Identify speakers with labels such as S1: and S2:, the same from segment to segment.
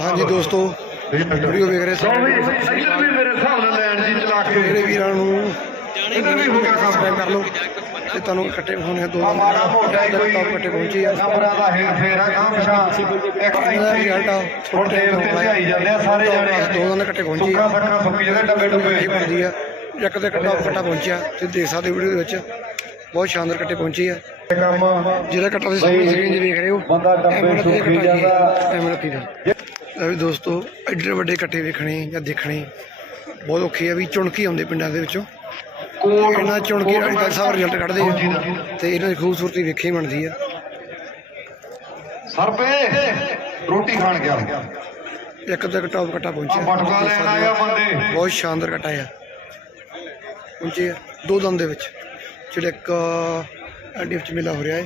S1: ਹਾਂਜੀ ਦੋਸਤੋ ਵੀਡੀਓ ਵੇਖ ਰਹੇ ਸਾਰੇ।
S2: ਇੱਧਰ ਵੀ ਮੇਰੇ ਹਿਸਾਬ ਨਾਲ ਲੈਣ ਜੀ ਚਲਾ ਕੇ
S1: ਜਿਹੜੇ ਵੀਰਾਂ ਨੂੰ
S2: ਇੱਧਰ ਵੀ ਹੋ ਗਿਆ ਕੰਮ।
S1: ਸਬਸਕ੍ਰਾਈਬ ਕਰ ਲਓ ਤੇ ਤੁਹਾਨੂੰ ਇਕੱਠੇ ਹੋਣੇ ਦੋ
S2: ਮਾੜਾ ਮੋਟਾ ਕੋਈ
S1: ਇਕੱਠੇ ਪਹੁੰਚੇ ਆ।
S2: ਨੰਬਰਾਂ ਦਾ ਹੇਰ ਫੇਰ ਆ ਪਿਛਾਂ ਇੱਕ
S1: ਇਹਦਾ ਰਿਜ਼ਲਟ ਆ
S2: ਛੋਟੇ ਉੱਤੇ ਧਿਆਈ ਜਾਂਦੇ ਆ ਸਾਰੇ ਜਾਣੇ।
S1: ਦੋ ਦਿਨ ਇਕੱਠੇ ਪਹੁੰਚੇ।
S2: ਸੁੱਕਾ ਫੱਕਾ ਸੁੱਕੀ ਜਾਂਦੇ ਡੱਬੇ ਡੁੱਬੇ।
S1: ਆ ਇੱਕ ਤੇ ਟੌਪ ਇਕੱਠਾ ਪਹੁੰਚਿਆ ਤੇ ਦੇਖ ਸਕਦੇ ਵੀਡੀਓ ਦੇ ਵਿੱਚ ਬਹੁਤ ਸ਼ਾਨਦਾਰ ਇਕੱਠੇ ਪਹੁੰਚੇ ਆ।
S2: ਕੰਮ
S1: ਜਿਹੜਾ ਕੱਟਾ ਤੁਸੀਂ ਸਾਹਮਣੇ ਸਕਰੀਨ 'ਤੇ ਵੇਖ ਰਹੇ ਹੋ
S2: ਬੰਦਾ ਡੱਬੇ
S1: ਦੇ
S2: ਸੁੱਕੀ ਜਾਂਦਾ।
S1: ਐਮਐਲਟੀ ਦਾ ਲੈ ਵੀ ਦੋਸਤੋ ਐਡੇ ਵੱਡੇ ਇਕੱਠੇ ਵੇਖਣੇ ਜਾਂ ਦੇਖਣੇ ਬਹੁਤ ਔਖੇ ਆ ਵੀ ਚੁਣ ਕੇ ਆਉਂਦੇ ਪਿੰਡਾਂ ਦੇ ਵਿੱਚੋਂ। ਇਹਨਾਂ ਚੁਣ ਕੇ ਅਜੇ ਤੱਕ ਸਭ ਰਿਜ਼ਲਟ ਕੱਢਦੇ ਆ। ਤੇ ਇਹਨਾਂ ਦੀ ਖੂਬਸੂਰਤੀ ਵੇਖੀ ਬਣਦੀ ਆ।
S2: ਸਰਪੇ ਰੋਟੀ ਖਾਣ ਗਿਆ।
S1: ਇੱਕ ਤੇ ਟੌਪ ਕੱਟਾ ਪਹੁੰਚਿਆ।
S2: ਬਟੂਆ ਲੈਣ ਆਇਆ ਬੰਦੇ।
S1: ਬਹੁਤ ਸ਼ਾਨਦਾਰ ਕੱਟਾ ਆ। ਪਹੁੰਚੇ ਦੋ ਦੰਦ ਦੇ ਵਿੱਚ। ਜਿਹੜਾ ਇੱਕ ਐਡੀ ਵਿੱਚ ਮੇਲਾ ਹੋ ਰਿਹਾ ਹੈ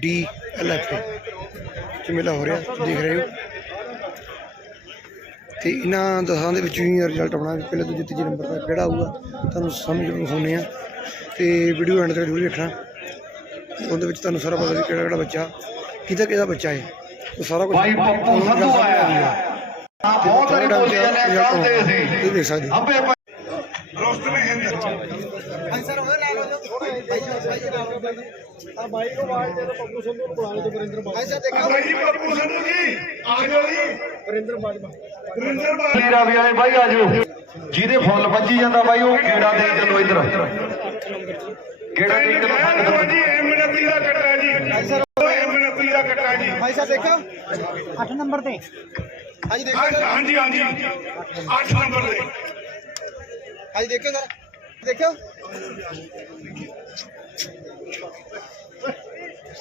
S1: ਡੀ ਐਲ ਐਫ ਚ ਮੇਲਾ ਹੋ ਰਿਹਾ ਦੇਖ ਰਹੇ ਹੋ। ਤੇ ਇਹਨਾਂ ਦਸਾਂ ਦੇ ਵਿੱਚ ਹੀ ਰਿਜ਼ਲਟ ਆਉਣਾ ਪਹਿਲੇ ਦੂਜੇ ਤੀਜੇ ਨੰਬਰ ਦਾ ਕਿਹੜਾ ਆਊਗਾ ਤੁਹਾਨੂੰ ਸਮਝ ਹੋਣੇ ਆ। ਤੇ ਵੀਡੀਓ ਐਂਡ ਤੱਕ ਜ਼ਰੂਰ ਦੇਖਣਾ। ਉਹਦੇ ਵਿੱਚ ਤੁਹਾਨੂੰ ਸਾਰਾ ਪਤਾ ਵੀ ਕਿਹੜਾ ਕਿਹੜਾ ਬੱਚਾ ਕਿਹਦਾ ਕਿਹਦਾ ਬੱਚਾ ਹੈ। ਉਹ ਸਾਰਾ ਕੁਝ
S2: ਭਾਈ ਪੱਪੂ ਸੰਧੂ ਆਇਆ। ਆ। ਬਹੁਤ ਵਾਰੀ ਬੋਲੀ ਜਾਂਦੇ ਕੱਲ ਦੇ ਸੀ।
S1: ਦੇਖ ਸਕਦੇ ਹੋ
S2: ਅੱਬੇ
S3: ਭਾਈ ਪੱਪੂ ਸੰਧੂ ਜੀ ਆ ਜਾਓ ਜੀ। ਵਰਿੰਦਰ ਮਾਜਮਾ ਵਰਿੰਦਰ ਮਾਜਮਾ
S2: ਲੀਰਾ ਵੀ ਆਏ ਬਾਈ ਆਜੋ ਜਿਹਦੇ ਫੁੱਲ ਵੱਜੀ ਜਾਂਦਾ ਬਾਈ ਉਹ ਕੀੜਾ ਦੇ ਚਲੋ ਇੱਧਰ। ਕਿਹੜਾ ਦੇ ਚਲੋ?
S3: ਜੀ ਐਮਨਤੀ ਦਾ ਕੱਟਾ ਜੀ। ਐਮਨਤੀ ਦਾ ਕੱਟਾ ਜੀ।
S4: ਭਾਈ ਸਾਹਿਬ ਦੇਖੋ। 8 ਨੰਬਰ ਤੇ। ਹਾਂਜੀ ਦੇਖੋ।
S3: ਹਾਂਜੀ ਹਾਂਜੀ 8 ਨੰਬਰ ਦੇ
S4: ਹਾਂਜੀ ਦੇਖੋ ਸਰ ਦੇਖੋ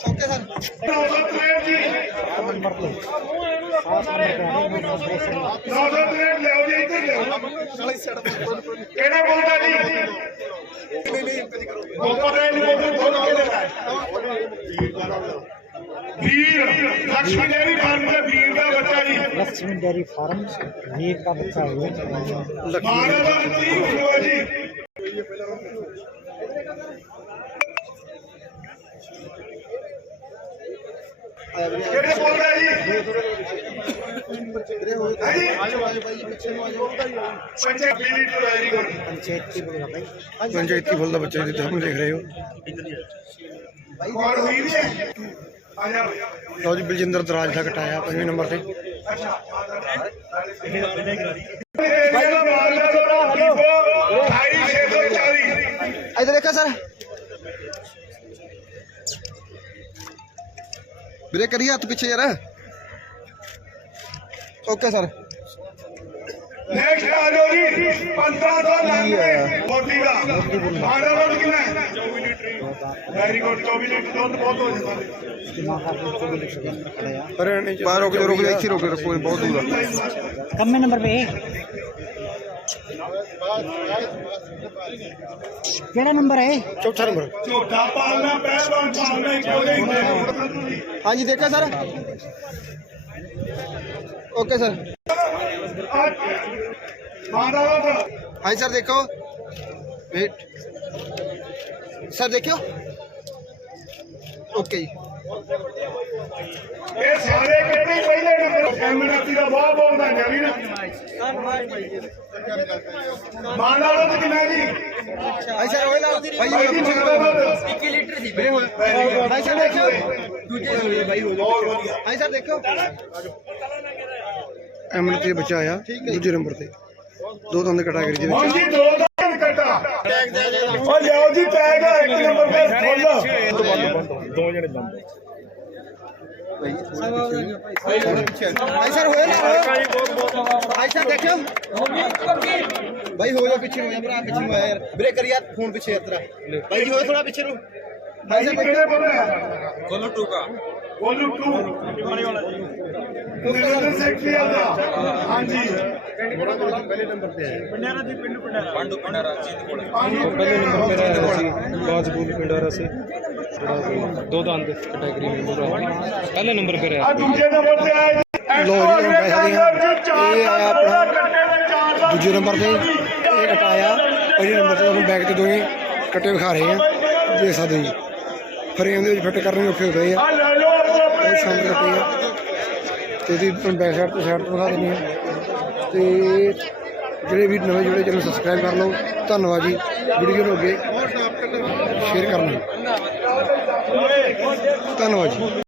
S4: ਓਕੇ ਸਰ
S3: 963 ਜੀ 963 ਸਿੰਘ ਡੇਰੀ ਫਾਰਮ ਵੀਰ ਦਾ ਬੱਚਾ ਹੋਇਆ ਕਿਹੜੇ ਬੋਲਦਾ ਜੀ ਪੰਚਾਇਤੀ
S1: ਬੋਲਦਾ ਦਾ ਬੱਚਾ ਜਿੱਥੇ ਹਮ ਦੇਖ ਰਹੇ ਹੋ।
S3: ਕਾਲ ਹੋਈ ਵੀ ਆ ਜਾ।
S1: ਲਓ ਜੀ ਬਲਜਿੰਦਰ ਦਰਾਜ ਦਾ ਘਟਾਇਆ 5 ਨੰਬਰ ਤੇ।
S4: इधर देखा सर ब्रेक करिए हाथ पीछे यार ओके सर हाँ।
S5: कमे नंबर पे केड़ा नंबर है।
S3: चौथा नंबर। चौथा पालना पहलवान
S4: पालना हाँ जी देखा सर?
S3: Okay sir.
S4: ਹਾਂਜੀ ਸਰ ਦੇਖੋ ਵੇਟ ਸਰ ਦੇਖਿਓ ਓਕੇ ਜੀ
S3: ਇਹ ਸਾਰੇ ਕਿਹੜੇ ਪਹਿਲੇ ਨੰਬਰ ਕੈਮਰਾਤੀ ਦਾ ਬਹੁਤ ਬੋਲਦਾ ਨਵੀ ਨਾ ਮਾਦਾ ਦਾ ਕਿੰਨਾ ਜੀ
S4: ਹਾਂਜੀ ਸਰ ਹੋਏ ਨਾ ਭਾਈ
S3: ਭਾਈ ਜੀ
S4: ਜੀ
S3: ਜਿੰਦਾ ਦੁੱਧ
S4: ਵੀਰੇ ਹੋਏ ਭਾਈ ਸਰ ਦੇਖਿਓ ਦੂਜੇ ਭਾਈ ਹੋ ਸਰ ਦੇਖੋ
S1: ਐਮਐਲਟੀ ਦਾ ਬੱਚਾ ਆਇਆ ਦੂਜੇ ਨੰਬਰ ਤੇ। ਦੋ ਦੰਦ ਕਟਾਗਰੀ ਦੇ ਵਿੱਚ
S3: ਜੀ ਦੋ ਦਾ ਕੱਟਾ ਉਹ ਲਿਆਓ ਜੀ ਟੈਗ ਇੱਕ ਨੰਬਰ ਤੇ ਫੁੱਲ
S4: ਭਾਈ ਸਰ ਹੋਏ ਨਾ? ਭਾਈ ਸਰ ਦੇਖਿਓ। ਭਾਈ ਹੋ ਜਾ ਪਿੱਛੇ ਨੂੰ ਭਰਾ ਪਿੱਛੇ ਨੂੰ ਯਾਰ। ਵੀਰੇ ਕਰੀ ਯਾਰ ਫੋਨ ਪਿੱਛੇ ਯਾਰ ਤੇਰਾ ਭਾਈ ਜੀ ਹੋਏ ਥੋੜਾ ਪਿੱਛੇ ਨੂੰ? ਭਾਈ ਸਰ
S3: ਕਿਹੜੇ ਬੋਲੇ ਗੋਲੂ ਟੂ ਕਾ ਵੋਲੂਮ 2 ਨਰਿੰਦਰ ਸੈਕਟਰੀ ਦਾ ਹਾਂਜੀ
S1: ਪਹਿਲੇ ਨੰਬਰ ਤੇ ਹੈ ਪੰਡਾਰਾ ਜੀ ਪਿੰਡ ਪੰਡਾਰਾ ਪੰਡੂ ਪੰਡਾਰਾ ਚੀਤ ਕੋਲ।
S6: ਪਹਿਲੇ ਨੰਬਰ ਤੇ ਆਇਆ ਸੀ ਬਾਜਪੂਰ ਪੰਡਾਰਾ ਸੇ। ਦੋ ਦਾਨ ਦੇ ਕੈਟਾਗਰੀ ਵਿੱਚ ਪੂਰਾ ਪਹਿਲੇ ਨੰਬਰ ਤੇ
S3: ਆਇਆ ਦੂਜੇ ਨੰਬਰ ਤੇ ਆਇਆ
S1: ਲੋ ਜੀ ਇਹ ਆਇਆ ਆਪਣਾ ਦੂਜੇ ਨੰਬਰ ਤੇ ਇਹ ਘਟਾਇਆ ਪਹਿਲੇ ਨੰਬਰ ਤੇ ਤੁਹਾਨੂੰ ਬੈਗ ਤੇ ਦੋਵੇਂ ਕੱਟੇ ਵਿਖਾ ਰਹੇ ਆ। ਦੇਖ ਸਕਦੇ ਜੀ। ਫਰੇਮ ਦੇ ਵਿੱਚ ਫਿੱਟ ਕਰਨੇ ਔਖੇ ਹੋ ਗਏ ਆ। ਬਹੁਤ ਸ਼ਾਨਦਾਰ ਕੱਟੇ ਆ। ਤੇ ਇਹਦੀ ਤੁਹਾਨੂੰ ਬੈਕ ਸਾਈਡ ਤੋਂ ਸਾਈਡ ਤੋਂ ਦਿਖਾ ਦਿੰਦੇ ਹਾਂ। ਤੇ ਜਿਹੜੇ ਵੀ ਨਵੇਂ ਜੁੜੇ ਚੈਨਲ ਸਬਸਕ੍ਰਾਈਬ ਕਰ ਲਓ। ਧੰਨਵਾਦ ਜੀ। ਵੀਡੀਓ ਨੂੰ ਅੱਗੇ ਸ਼ੇਅਰ ਕਰਨਾ। ਧੰਨਵਾਦ ਜੀ।